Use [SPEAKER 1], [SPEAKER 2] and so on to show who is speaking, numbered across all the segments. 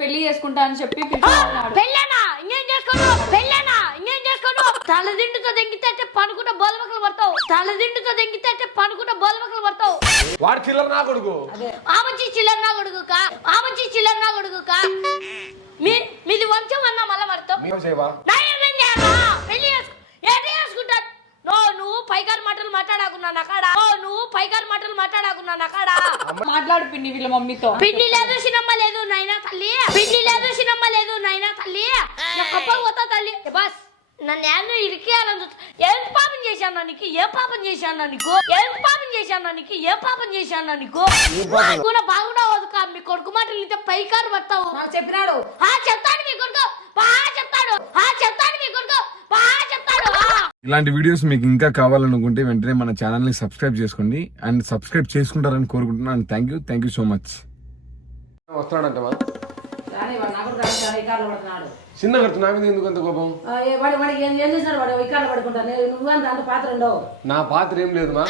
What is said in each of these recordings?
[SPEAKER 1] పెళ్ళి చేసుకుంటా అని చెప్పి పిలుచుకున్నాడు.
[SPEAKER 2] పెళ్ళేనా? ఇంకేం చేసుకోను? పెళ్ళేనా? ఇంకేం చేసుకోను? తలదిండుతో దెంగితే పనుకుంటే బోలమకలు పడతావు. తలదిండుతో దెంగితే పనుకుంటే బోలమకలు పడతావు.
[SPEAKER 3] వాడు చిల్లర నా కొడుకు.
[SPEAKER 2] ఆమంచి చిల్లన్నా కొడుకుక? ఆమంచి చిల్లన్నా కొడుకుక? మీ మీది వంశం అన్నా మళ్ళా పడతావు నా పెళ్ళి చేసుకు ఏంటి చేసుకుంటా నో నువ్వు పైకారు మాటలు మాట్లాడాకున్నా నాకాడ? ఓ నువ్వు పైకారు మాటలు మాట్లాడాకున్నా నాకాడ?
[SPEAKER 1] మాట్లాడు పిన్ని వీళ్ళ మమ్మీతో.
[SPEAKER 2] పిండి లేదు సినమ్మ లేదు నాయనా తల్లి. పిండి లేదు సినమ్మ లేదు నాయనా తల్లి. నా కప్పలు పోతా తల్లి. బస్ నన్ను ఏమో ఇరికేయాలని ఏం పాపం చేశాను నీకు? ఏ పాపం చేశాను నీకు? ఏం పాపం చేశాను నీకు? ఏ పాపం చేశాను నీకు? కూడా బాగుండవు కా మీ కొడుకు మాటలు ఇంత పైకారు పడతావు.
[SPEAKER 4] చెప్పినాడు.
[SPEAKER 2] ఆ చెప్తాడు మీ కొడుకు. బాగా చెప్తాడు ఆ చెప్తాడు మీ కొడుకు బాగా చెప్తాడు ఆ.
[SPEAKER 5] ఇలాంటి వీడియోస్ మీకు ఇంకా కావాలనుకుంటే వెంటనే మన ఛానల్ని సబ్స్క్రైబ్ చేసుకోండి. అండ్ సబ్స్క్రైబ్ చేసుకుంటారని కోరుకుంటున్నాను. Thank you thank you so much
[SPEAKER 3] వస్తున్నాడంటమా చిన్న కడుతు నా మీద ఎందుకు అంత కోపం?
[SPEAKER 4] ఆ, ఏ వాడు వాడికి ఏం ఏం చేసినాడు వాడు? ఇకార్లు పడుకుంటా నువ్వు అంత అంత పాత్ర ఉండవు.
[SPEAKER 3] నా పాత్ర ఏం లేదు మా.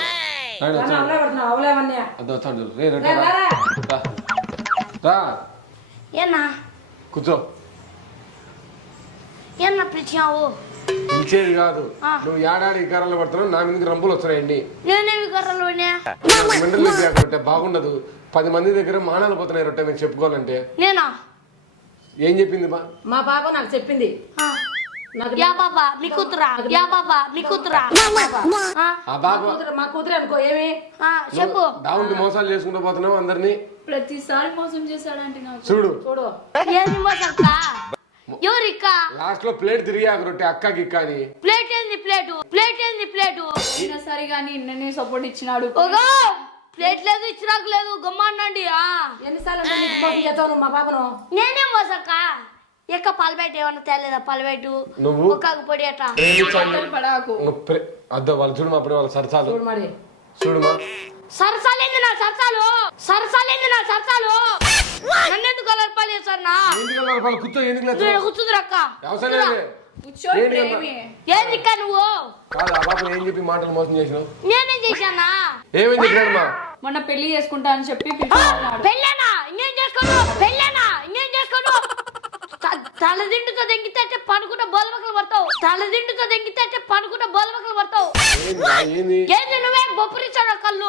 [SPEAKER 3] కూర్చో.
[SPEAKER 2] ఏనా పిలిచావు?
[SPEAKER 3] పిలిచేది కాదు. నువ్వు ఏడాది ఇకారాలు పడుతున్నావు నా మీదకి రంపులు వస్తున్నాయండి. లేకుంటే బాగుండదు. పది మంది దగ్గర మానాలు పోతున్నాయి రొట్టె మేము చెప్పుకోవాలంటే.
[SPEAKER 2] నేనా?
[SPEAKER 3] ఏం చెప్పింది బా
[SPEAKER 4] మా పాప నాకు చెప్పింది.
[SPEAKER 2] ఆ.
[SPEAKER 4] నాకు
[SPEAKER 2] యా బాబా మీ కూతురా? యా బాబా మీ కూతురా? ఆ,
[SPEAKER 3] ఆ బాబా.
[SPEAKER 4] కూతురు మా కూతురు అనుకో ఏమి?
[SPEAKER 2] ఆ, చెప్పు.
[SPEAKER 3] మోసాలు చేసుకుంటూ పోతున్నావు అందరినీ.
[SPEAKER 1] ప్రతిసారి మోసం చేశాడంటే
[SPEAKER 3] చూడు.
[SPEAKER 4] చూడు.
[SPEAKER 2] ఏంది మోసక్క ఎవరిక్క?
[SPEAKER 3] లాస్ట్లో ప్లేట్ తిరిగాక రొట్టె అక్క గిక్క
[SPEAKER 2] ప్లేట్ ఏంది ప్లేటు? ప్లేట్ ఏంది ప్లేటు?
[SPEAKER 1] అయినా సరే కానీ నిన్ననే సపోర్ట్ ఇచ్చినాడు.
[SPEAKER 2] ఓగో ప్లేట్ లేదు ఇచ్చిరాకు లేదు గమ్మండి ఆ.
[SPEAKER 4] ఎన్నిసార్లు అంటే నీకు మోసం చేస్తావు నువ్వు మా పాపను?
[SPEAKER 2] నేనే మోసక్క ఎక్క పాలబెట్ ఏమన్నా తేలేదా పాలబెట్టు
[SPEAKER 3] నువ్వు
[SPEAKER 2] ఒక్కకు పొడి అట్లా
[SPEAKER 1] పడాకు.
[SPEAKER 3] నువ్వు ప్రే అద్దో వాళ్ళు చూడు అప్పుడు వాళ్ళ సరసాలు.
[SPEAKER 4] చూడు మరి.
[SPEAKER 3] చూడుమా
[SPEAKER 2] సరసాలేంది నా సరసాలు? సరసాలేంది నా సరసాలు? నన్నెందుకు కలర్పాలు చేశారు నా?
[SPEAKER 3] ఎందుకు అలా వాళ్ళు కూర్చో ఎందుకు లేదు
[SPEAKER 2] నువ్వు కూర్చుందిరక్క
[SPEAKER 3] అవసరం లేదు.
[SPEAKER 1] కూర్చోండి
[SPEAKER 3] ఏంటి
[SPEAKER 1] ప్రేమి
[SPEAKER 2] ఏంది నువ్వు?
[SPEAKER 3] కాదు ఆ పాప ఏం చెప్పి మాటలు మోసం చేసినావు?
[SPEAKER 2] నేనేం చేశానా?
[SPEAKER 3] ఏమేం చెప్పాడమ్మా
[SPEAKER 1] మొన్న పెళ్ళి చేసుకుంటా అని చెప్పి
[SPEAKER 2] పెళ్ళేనా ఇంకేం చేసుకోను పెళ్ళేనా? ఇంకేం చేసుకోను త- తలదిండుతో దెంగితే పనుకుంటే బోలమకలు పడతావు. తలదిండుతో దెంగితే పనుకుంటే బోలమకలు పడతావు.
[SPEAKER 3] ఏంది
[SPEAKER 2] నువ్వే బొప్పరిచ్చాడు కళ్ళు?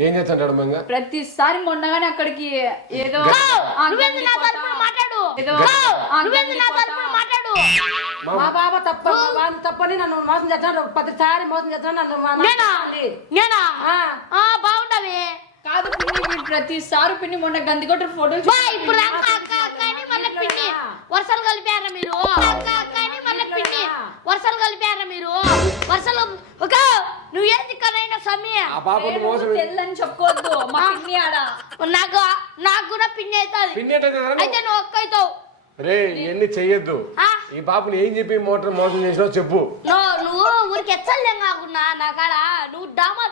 [SPEAKER 3] ఏం చేస్తాడు మంగ?
[SPEAKER 1] ప్రతిసారి మొన్నగానే అక్కడికి ఏదో
[SPEAKER 2] మాట్లాడు? మాట్లాడు?
[SPEAKER 4] మా బాబా తప్ప వాడిని తప్పని నన్ను మోసం చేస్తాడు ప్రతిసారి మోసం చేస్తాడు నన్ను మా-
[SPEAKER 2] నేనా?
[SPEAKER 4] మాట్లాడాలి.
[SPEAKER 2] నేనా?
[SPEAKER 4] ఆ.
[SPEAKER 2] ఆ బాగుండవి.
[SPEAKER 1] కాదు పిన్ని వీడు ప్రతిసారి పిన్ని మొన్న గందికొట్టు ఫోటోలు
[SPEAKER 2] బా ఇప్పుడు అక్క అక్క అక్క అని మళ్ళీ పిన్ని వరుసలు కలిపారా మీరు? అక్క అక్క అని మళ్ళీ పిన్ని వరుసలు కలిపారా మీరు? వరుసలు ఒక నువ్వేంది కనైనా సమయ
[SPEAKER 3] ఆ పాపను మోసం
[SPEAKER 1] తెల్లని చెప్పుకోవద్దు మా పిన్ని ఆడ.
[SPEAKER 2] నాకు నాకు కూడా పిన్ని అవుతుంది.
[SPEAKER 3] పిన్ని ఎట్ట చేశారు?
[SPEAKER 2] అయితే నువ్వు ఒక్క అవుతావు.
[SPEAKER 3] రే ఇవన్నీ చెయ్యొద్దు.
[SPEAKER 2] ఆ?
[SPEAKER 3] ఈ పాపని ఏం చెప్పి మోటార్ మోసం చేసినావు చెప్పు.
[SPEAKER 2] నువ్వు నువ్వు ఊరికి ఎచ్చలేం కాకున్నా నా కాడ నువ్వు డామా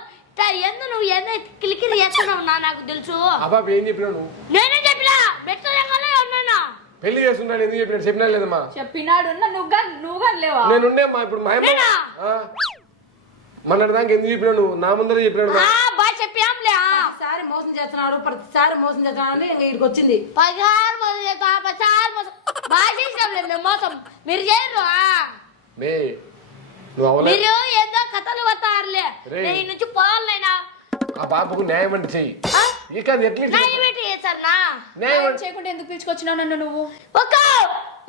[SPEAKER 2] ఎందు నువ్వు ఎంత కిలికిరి చేస్తున్నావు నా నాకు తెలుసు?
[SPEAKER 3] పాప ఏం చెప్పినావు నువ్వు?
[SPEAKER 2] నేనే చెప్పినా మెట్టలేగానే ఉన్నానా?
[SPEAKER 3] పెళ్ళి చేస్తుంటాడు ఎందుకు చెప్పినాడు? చెప్పినా లేదమ్మా.
[SPEAKER 1] చెప్పినాడు నా నువ్వు కానీ నువ్వు కానీ లేవా?
[SPEAKER 3] నేనుండే మా ఇప్పుడు మా
[SPEAKER 2] నేనా?
[SPEAKER 3] మొన్నటి దాకా ఎందుకు చెప్పినావు నువ్వు? నా ముందరే చెప్పినాడు
[SPEAKER 2] బాగా చెప్పాంలే ఆ.
[SPEAKER 4] ప్రతిసారి మోసం చేస్తున్నాడు ప్రతిసారి మోసం చేస్తున్నాడు ఇంకా ఇక్కడికి వచ్చింది.
[SPEAKER 2] పదహారు మొదలు చేస్తా మొదలు బాగా చేసాంలే మేము మోసం. మీరు చేయరు ఆ.
[SPEAKER 3] మే నువ్వు అవలే.
[SPEAKER 2] మీరు ఏదో కథలు పడతారులే.
[SPEAKER 3] రేయ్.
[SPEAKER 2] నేను ఈ నుంచి పోవాలైనా
[SPEAKER 3] ఆ పాపకు న్యాయం అంటే చెయ్యి? ఇక అది ఎట్లా
[SPEAKER 2] నా ఏమిటి చేశారనా
[SPEAKER 3] న్యాయం అంటే
[SPEAKER 1] చేయకుండా ఎందుకు పిలుచుకొచ్చినావు నన్ను నువ్వు?
[SPEAKER 2] ఒక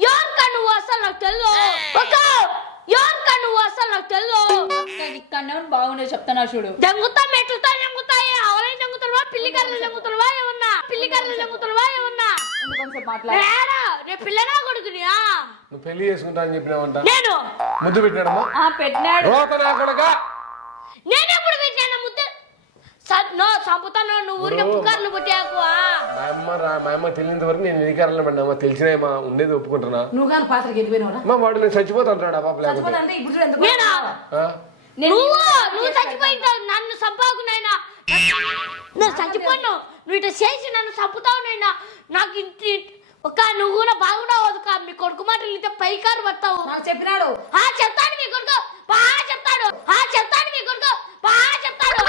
[SPEAKER 2] ఎవరికా నువ్వు అసలు నాకు తెలియదు ఒక ఎవరికా నువ్వు అసలు నాకు తెలియదు
[SPEAKER 1] ఇక్కడనే బాగుండే చెప్తానా చూడు.
[SPEAKER 2] జంగుతా మెట్టుతా జంగుతాయి. అవలై జంగుతావా పిల్లి కర్రలు జంగుతావా ఏమన్నా? పిల్లి కర్రలు జంగుతావా ఏమన్నా?
[SPEAKER 1] కొంచెం మాట్లాడు.
[SPEAKER 2] పిల్లనా?
[SPEAKER 3] నువ్వు పెళ్ళి చేసుకుంటా అని చెప్పినావంట.
[SPEAKER 2] నేను?
[SPEAKER 3] ముద్దు పెట్టినాడమ్మా?
[SPEAKER 1] ఆ పెట్టినాడు.
[SPEAKER 3] రోత నా కొడక?
[SPEAKER 2] నేనెప్పుడు పెట్టాను ముద్ద? స- నో చంపుతాను నువ్వు ఊరికే. పుకార్లు పుట్టాకు ఆ?
[SPEAKER 3] మా అమ్మ రా మా అమ్మ తెలియనంత వరకు నేను ఎన్నికారాలను పడినా తెలిసినాయమ్మా ఉండేది ఒప్పుకుంటున్నా.
[SPEAKER 4] నువ్వు కానీ పాత్రకి
[SPEAKER 3] అమ్మ వాడు నేను చచ్చిపోతా అంటాడు ఆ పాప లేకపోతే
[SPEAKER 4] అంటే ఇప్పుడు చూడు ఎందుకు
[SPEAKER 2] నేనా?
[SPEAKER 3] ఆ?
[SPEAKER 2] నువ్వు నువ్వు చచ్చిపోయింటావు నన్ను చంపాకు నైనా నేను చచ్చిపోను నువ్వు ఇట్లా చేసి నన్ను చంపుతావు నైనా? నాకు ఇంటి ఒక నువ్వు కూడా బాగుండవు ఒక మీ కొడుకు మాటలు ఇంత పైకారు పడతావు.
[SPEAKER 4] నాకు చెప్పినాడు.
[SPEAKER 2] ఆ చెప్తాడు మీ కొడుకు. బాగా చెప్తాడు. ఆ చెప్తాడు మీ కొడుకు. బాగా చెప్తాడు.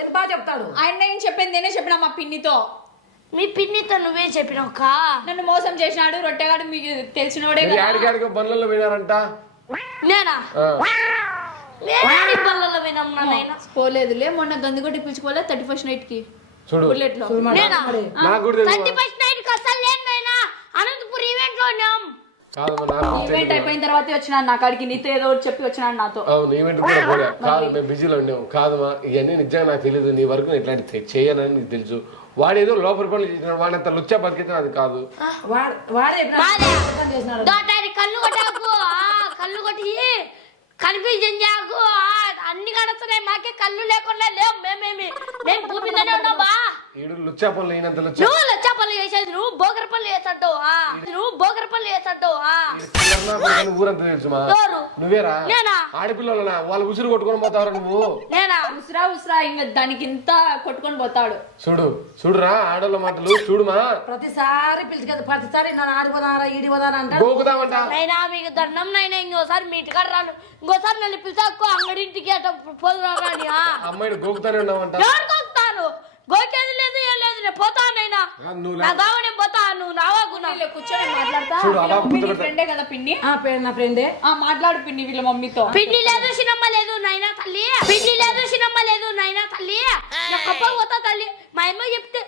[SPEAKER 4] ఏది బాగా చెప్తాడు?
[SPEAKER 1] ఆయన ఏం చెప్పింది నేనే చెప్పిన మా పిన్నితో.
[SPEAKER 2] మీ పిన్నితో నువ్వే చెప్పినావు కా
[SPEAKER 1] నన్ను మోసం చేసినాడు. రొట్టెగాడు మీకు తెలిసినోడే
[SPEAKER 3] మీరు
[SPEAKER 1] కదా.
[SPEAKER 3] యాడికి యాడికి బండ్లలో పోయినారంట?
[SPEAKER 2] నేనా? బల్లలో నాయన?
[SPEAKER 1] పోలేదులే. మొన్న గందిగొట్టి పిలుచుకోలే థర్టీ ఫస్ట్ నైట్కి
[SPEAKER 3] చూడు.
[SPEAKER 1] బుల్లెట్లో
[SPEAKER 2] నేనా?
[SPEAKER 3] నాకు కూడా
[SPEAKER 2] థర్టీ
[SPEAKER 3] తెలియదు
[SPEAKER 2] ఫస్ట్ నైట్కి అసలు లేదు నాయన. అనంతపురం ఈవెంట్లో ఉన్నాం
[SPEAKER 3] కాదమ్మా నాకు
[SPEAKER 1] ఈవెంట్
[SPEAKER 3] తెలియదు.
[SPEAKER 1] అయిపోయిన తర్వాత నా కాడికి నీతో ఏదో ఒకటి చెప్పి నాతో.
[SPEAKER 3] అవును ఈవెంట్ కూడా పోలే. కాదు మేము బిజీలో ఉండేము. కాదమ్మా ఇవన్నీ నిజంగా నాకు తెలియదు నీ వరకు నేను ఇట్లాంటి చే- చేయనని నీకు తెలుసు. వాడు ఏదో లోపల పనులు వాడిని అంత లుచ్చా బతికితే అది కాదు.
[SPEAKER 4] వాడు- వాడే ఇప్పుడు
[SPEAKER 2] వాడే.
[SPEAKER 4] అబద్ధం చేసినాడు?
[SPEAKER 2] దాటాడి కళ్ళు కొట్టాకు. ఆ, కళ్ళు కొట్టి కనిపించాకు అన్ని కడుతున్నాయి మాకే కళ్ళు లేకుండా లేవు. మేమేమి? మేము భూమి మీదనే ఉన్నామా?
[SPEAKER 3] ఈడు లుచ్చా పనులు ఈయనంత లుచ్చా?
[SPEAKER 2] నువ్వు లచ్చా పనులు చేసేది పనులు చేస్తావు నువ్వు
[SPEAKER 3] తెలుసుమా
[SPEAKER 2] ఎవరు?
[SPEAKER 3] నువ్వేరా?
[SPEAKER 2] నేనా?
[SPEAKER 3] ఆడపిల్లలనా? వాళ్ళు ఉసురు కొట్టుకొని పోతావరా నువ్వు?
[SPEAKER 2] నేనా?
[SPEAKER 1] ఉసిరా ఉసిరా ఇంకా దానికి ఇంత కొట్టుకొని పోతాడు.
[SPEAKER 3] చూడు చూడురా ఆడోళ్ళ మాటలు చూడుమా.
[SPEAKER 4] ప్రతిసారి పిలిచి ప్రతిసారి నన్ను ఆడిపోదారా ఈడిపోదారా
[SPEAKER 3] గోకుదామంట.
[SPEAKER 2] నైనా మీకు దండం నైనా ఇంకోసారి మీ ఇంటికాడ రాను. ఇంకోసారి నన్ను పిలిచాకో అంగడింటికి అట్ట పోదురా.
[SPEAKER 3] అమ్మాయిని గోకుతానే ఉన్నావంట.
[SPEAKER 2] గోకేది లేదు ఏం లేదు నేను పోతానైనా
[SPEAKER 3] ఆ, నువ్వు
[SPEAKER 2] నా కావ నేను పోతా నువ్వు
[SPEAKER 1] వీళ్ళు కూర్చొని మాట్లాడతా. ఫ్రెండే కదా పిన్ని?
[SPEAKER 4] ఆ పేరు నా ఫ్రెండే.
[SPEAKER 1] ఆ మాట్లాడు పిన్ని వీళ్ళ మమ్మీతో.
[SPEAKER 2] పిండి లేదు సినమ్మ లేదు నాయనా తల్లి. పిండి లేదు సినమ్మ లేదు నాయనా తల్లి. నా కప్ప పోతా తల్లి. మా అమ్మ చెప్తే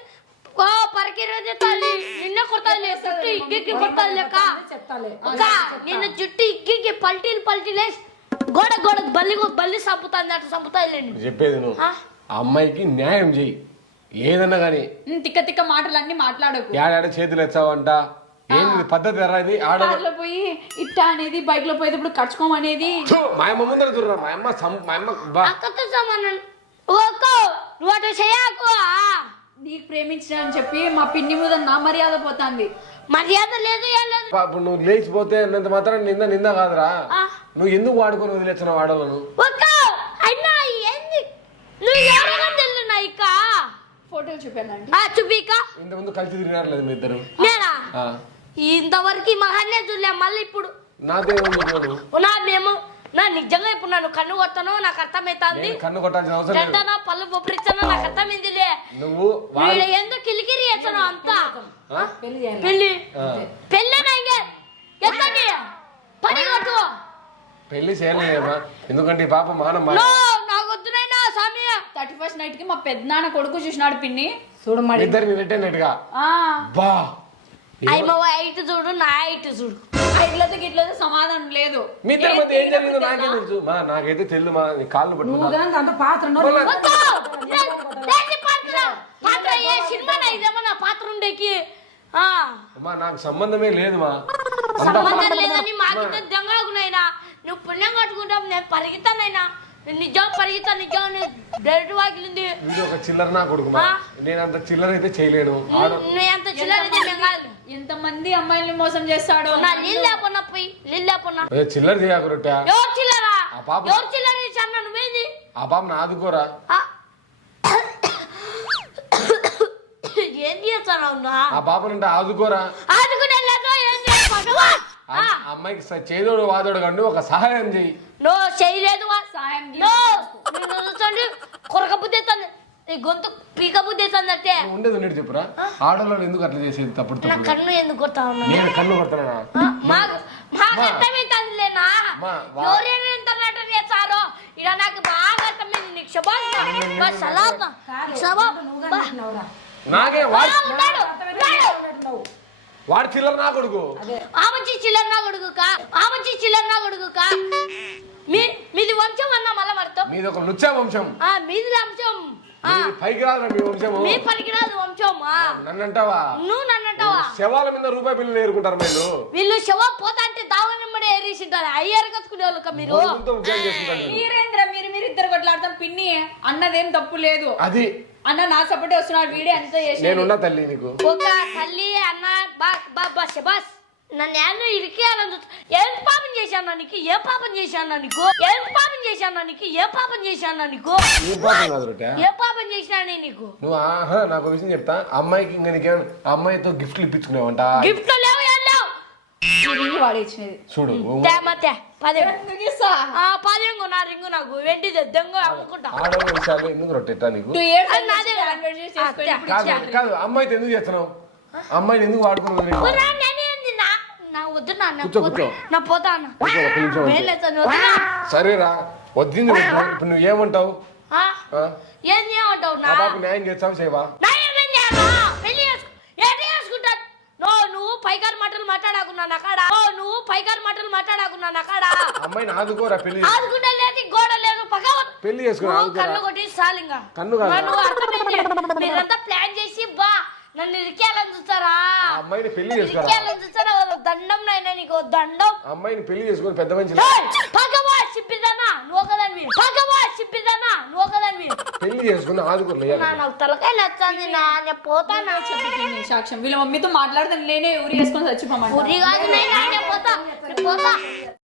[SPEAKER 2] ఓ పరికిరది తల్లి. నిన్న కొడతాది జుట్టు ఇగ్గికి
[SPEAKER 4] చెప్తాలే.
[SPEAKER 2] ఒక నిన్న జుట్టు ఇగ్గికి పల్టీలు పల్టీలే గోడ గోడ బల్లి బల్లి చంపుతాంది అట్లా చంపుతాయి
[SPEAKER 3] చెప్పేది నువ్వు.
[SPEAKER 2] ఆ?
[SPEAKER 3] అమ్మాయికి న్యాయం చెయ్యి. ఏదన్నా కానీ
[SPEAKER 1] తిక్క తిక్క మాటలన్నీ మాట్లాడకు.
[SPEAKER 3] ఏడాడ చేతులు ఎచ్చావంట ఏంది పద్ధతి ఎర్రా ఇది? ఆడ
[SPEAKER 1] కార్లో పోయి ఇట్టా అనేది బైక్లో పోయేటప్పుడు కడుచుకోమనేది
[SPEAKER 3] ఛు, మా అమ్మ ముందర చూడరా మా అమ్మ సం- మా అమ్మ బా.
[SPEAKER 2] అక్కతో సమానం ఓకో నువ్వు అటు చేయకు ఆ.
[SPEAKER 1] నీకు ప్రేమించానని చెప్పి మా పిన్ని మీద నా మర్యాద పోతాంది.
[SPEAKER 2] మర్యాద లేదు ఏం లేదు.
[SPEAKER 3] పా- ఇప్పుడు నువ్వు లేచిపోతే అన్నంత మాత్రం నింద నింద కాదురా. నువ్వు ఎందుకు వాడుకొని వదిలేచిన వాడలను
[SPEAKER 2] ఒక్క అయినా ఏంది? నువ్వు ఇక
[SPEAKER 1] ఫోటోలు చూపానండి.
[SPEAKER 2] ఆ చూపిక.
[SPEAKER 3] ఇంతకుముందు కలిసి తిరిగినారు మీ ఇద్దరు?
[SPEAKER 2] నేనా?
[SPEAKER 3] ఆ.
[SPEAKER 2] ఇంతవరకు ఈ మహాన్నే చూడలే మళ్ళీ ఇప్పుడు.
[SPEAKER 3] నువ్వు
[SPEAKER 2] నా మేము నా నిజంగా ఇప్పుడు నన్ను కన్ను కొడతాను నాకు అర్థమవుతుంది
[SPEAKER 3] నేను కన్ను కొట్టాల్సిన అవసరం లేదు.
[SPEAKER 2] చెడ్డనా పళ్ళు బొబ్బరిచ్చాను నాకు అర్థమైందిలే.
[SPEAKER 3] నువ్వు వాడు
[SPEAKER 2] వీడు ఎందుకు కిలికిరి చేస్తాను అంతా?
[SPEAKER 3] ఆ?
[SPEAKER 4] పెళ్ళి చేయాలి.
[SPEAKER 2] పెళ్ళి
[SPEAKER 3] ఆ.
[SPEAKER 2] పెళ్ళేనా ఇంకే ఎత్తండి పని కొట్టు.
[SPEAKER 3] పెళ్ళి చేయలేమా ఎందుకంటే ఈ పాప మానం మా-
[SPEAKER 2] నో నాకు వద్దునైనా స్వామి
[SPEAKER 1] థర్టీ ఫస్ట్ నైట్కి మా పెద్దనాన్న కొడుకు చూసినాడు పిన్ని.
[SPEAKER 4] చూడు మరి.
[SPEAKER 3] నెట్టేనట్టుగా
[SPEAKER 1] ఆ.
[SPEAKER 3] బా.
[SPEAKER 2] హైట్ చూడు నా హైట్ చూడు.
[SPEAKER 1] ఇట్లతో గిట్లతో సమాధానం లేదు.
[SPEAKER 3] మీ ఇద్దరి
[SPEAKER 1] ఏం
[SPEAKER 3] మధ్య ఏం జరిగిందో
[SPEAKER 1] తెలియనప్పుడు
[SPEAKER 3] నాకే తెలుసు. మా నాకైతే తెలియదు మా నీ కాళ్ళు
[SPEAKER 4] నువ్వు
[SPEAKER 3] పట్టుకున్నా
[SPEAKER 4] కనుక అంత పాత్ర నోరు
[SPEAKER 3] మళ్ళా-
[SPEAKER 2] వద్దు! దే- దేని పాత్ర పాత్ర ఏ సినిమా ఇదేమన్నా పాత్ర ఉండేకి? ఆ.
[SPEAKER 3] అమ్మా నాకు సంబంధమే లేదు మా. అంతా
[SPEAKER 2] సంబంధం లేదని మాకు దొంగకునైనా నువ్వు పుణ్యం కట్టుకుంటావు నేను పరిగెత్తానైనా. నేను నిజం పరిగెత్తా నిజం డైరెక్ట్ వాకిలింది.
[SPEAKER 3] ఒక చిల్లర నా కొడుకు మా.
[SPEAKER 2] ఆ.
[SPEAKER 3] నేను అంత చిల్లర అయితే చేయలేను.
[SPEAKER 2] అంత
[SPEAKER 1] ఎంత మంది అమ్మాయిల్ని మోసం చేస్తాడో
[SPEAKER 2] నా నీళ్ళు లేపన్నా పోయి నీళ్ళు లేపన్నా
[SPEAKER 3] ఏ, చిల్లర చేయకు రొట్టె.
[SPEAKER 2] ఎవరు చిల్లరా?
[SPEAKER 3] ఆ పాప-
[SPEAKER 2] ఎవరు చిల్లర ఇచ్చాను నువ్వేంది?
[SPEAKER 3] ఆ పాపను ఆదుకోరా.
[SPEAKER 2] ఆ. ఏం చేస్తాను
[SPEAKER 3] ఆ ఆదుకోరా.
[SPEAKER 2] ఆదుకునే ఏం
[SPEAKER 3] అమ్మాయికి స- చేదోడు వాదోడు కండి ఒక సహాయం చెయ్యి.
[SPEAKER 2] నో చేయలేదు.
[SPEAKER 1] సాయం
[SPEAKER 2] నో నేను చూసండి కొరక బుద్ధి అవుతుంది నీ గొంతు పీక బుద్ధి అవుతుంది అంటే
[SPEAKER 3] నువ్వు ఉండేది ఉండేది చెప్పురా ఆడవాళ్ళు ఎందుకు అట్లా చేసేది తప్పుడు
[SPEAKER 2] నా
[SPEAKER 3] తప్పుడు
[SPEAKER 2] కన్ను ఎందుకు కొడతా ఉన్నా
[SPEAKER 3] నేను కన్ను కొడతానా
[SPEAKER 2] మాకు మాకు
[SPEAKER 3] మా.
[SPEAKER 2] అర్థమైతుందిలేనా
[SPEAKER 3] మా, వా-
[SPEAKER 2] ఎవరైనా ఎంత నటన చేస్తారో ఇక నాకు బాగా అర్థమైంది నీకు శబాష్ సలాత
[SPEAKER 4] నువ్వు కానీ చేసినావురా.
[SPEAKER 3] నాకే వాడు
[SPEAKER 2] ఉంటాడు ఉంటాడు.
[SPEAKER 4] ఉన్నట్టున్నావు.
[SPEAKER 3] వాడు చిల్లర నా కొడుకు.
[SPEAKER 2] ఆమంచి చిల్లర కొడుకుక? ఆమంచి చిల్లర కొడుకుక? మీ మీది వంశం అన్న మళ్ళా మడతాం
[SPEAKER 3] మీది ఒక లుచ్చా వంశం.
[SPEAKER 2] ఆ మీది వంశం.
[SPEAKER 3] పైకి రాదురా మీ వంశము.
[SPEAKER 2] మీ పనికిరాదు వంశం
[SPEAKER 3] నన్ను అంటావా
[SPEAKER 2] నువ్వు నన్ను అంటావా
[SPEAKER 3] శవాల మీద రూపాయి బిల్లులు ఏరుకుంటారు మీరు.
[SPEAKER 2] వీళ్ళు శవ పోతా అంటే దావనమ్మడే ఏరేసింటారు అయ్యారు కచ్చుకునే వాళ్ళక మీరు?
[SPEAKER 3] ఉద్యోగం.
[SPEAKER 1] మీరేంద్ర మీరు మీరు ఇద్దరు కొట్లాడతాం పిన్ని అన్నదేం తప్పు లేదు.
[SPEAKER 3] అది
[SPEAKER 1] అన్న నా సపోర్ట్ వస్తున్నాడు. వీడియో ఎంత చేసి
[SPEAKER 3] నేనున్నా తల్లి నీకు.
[SPEAKER 2] ఒక తల్లి అన్న బా బా బా శబాస్. నన్ను ఏమో ఇరికేయాలని చూస్తా. ఏం పాపం చేశాను నీకు? ఏ పాపం చేశాను నీకు? ఏం పాపం చేశాను నీకు? ఏ పాపం చేశాను నీకు?
[SPEAKER 3] నీ పాపం కాదు రొట్టె?
[SPEAKER 2] ఏ పాపం చేసినా నీకు?
[SPEAKER 3] నువ్వు ఆహా నాకు ఒక విషయం చెప్తా. అమ్మాయికి ఇంకా నీకేం అమ్మాయితో గిఫ్ట్లు ఇప్పించుకునేవంట?
[SPEAKER 2] గిఫ్ట్ లేవు ఏం లేవు
[SPEAKER 1] రింగ్ వాడే ఇచ్చినది
[SPEAKER 3] చూడు
[SPEAKER 2] తేమతే పదే.
[SPEAKER 1] ఎందుకు ఇస్తా
[SPEAKER 2] ఆ పదేంగు నా రింగు నాకు. వెంటిది దెంగ అమ్ముకుంటా
[SPEAKER 3] ఆడవాళ్ళ ఎందుకు రొట్టెట్టా నీకు?
[SPEAKER 2] కదా.
[SPEAKER 1] ఇప్పుడు
[SPEAKER 3] అమ్మాయితో ఎందుకు చేస్తున్నావు? అమ్మాయిని ఎందుకు వాడుకున్నావు నీకు?
[SPEAKER 2] ఊరా, నేనేంది నా నా వద్దు నా నా నకాడ ఓ నువ్వు పైకారు మాటలు మాట్లాడాకున్నా నకాడ
[SPEAKER 3] అమ్మాయిని ఆదుకోరా పెళ్ళి
[SPEAKER 2] ఆదుకుంటే లేదు గోడ లేదు పక్క
[SPEAKER 3] పెళ్ళి చేసుకుని
[SPEAKER 2] నువ్వు
[SPEAKER 3] ఆదుకోరా?
[SPEAKER 2] కన్ను కొట్టి సాలింగా
[SPEAKER 3] కన్ను కాదు.
[SPEAKER 2] నువ్వు అర్థమైంది. మీరంతా ప్లాన్ చేసి బా నన్ను ఇరికేయాలని చూస్తారా?
[SPEAKER 3] అమ్మాయిని పెళ్ళి చేసుకోరా?
[SPEAKER 2] ఇరికేయాలని చూస్తారా వాళ్ళ దండం నైనా నీకు? దండం?
[SPEAKER 3] అమ్మాయిని పెళ్ళి చేసుకుని పెద్ద మంచి
[SPEAKER 2] ఏయ్! పక్కవా సిప్పిదానా నువ్వు ఒకదానివి. పక్కవా సిప్పిదానా నువ్వు ఒకదానివి.
[SPEAKER 3] పెళ్ళి చేసుకుని ఆదుకోలే
[SPEAKER 2] నా నాకు తలకాయ నచ్చింది నా నేను పోతానా
[SPEAKER 1] చెప్పింది సాక్ష్యం. వీళ్ళ మమ్మీతో మాట్లాడితే నేనే ఊరి వేసుకొని చచ్చిపోమంటా.
[SPEAKER 2] ఉరి కాదు నేను పోతా నేను పోతా.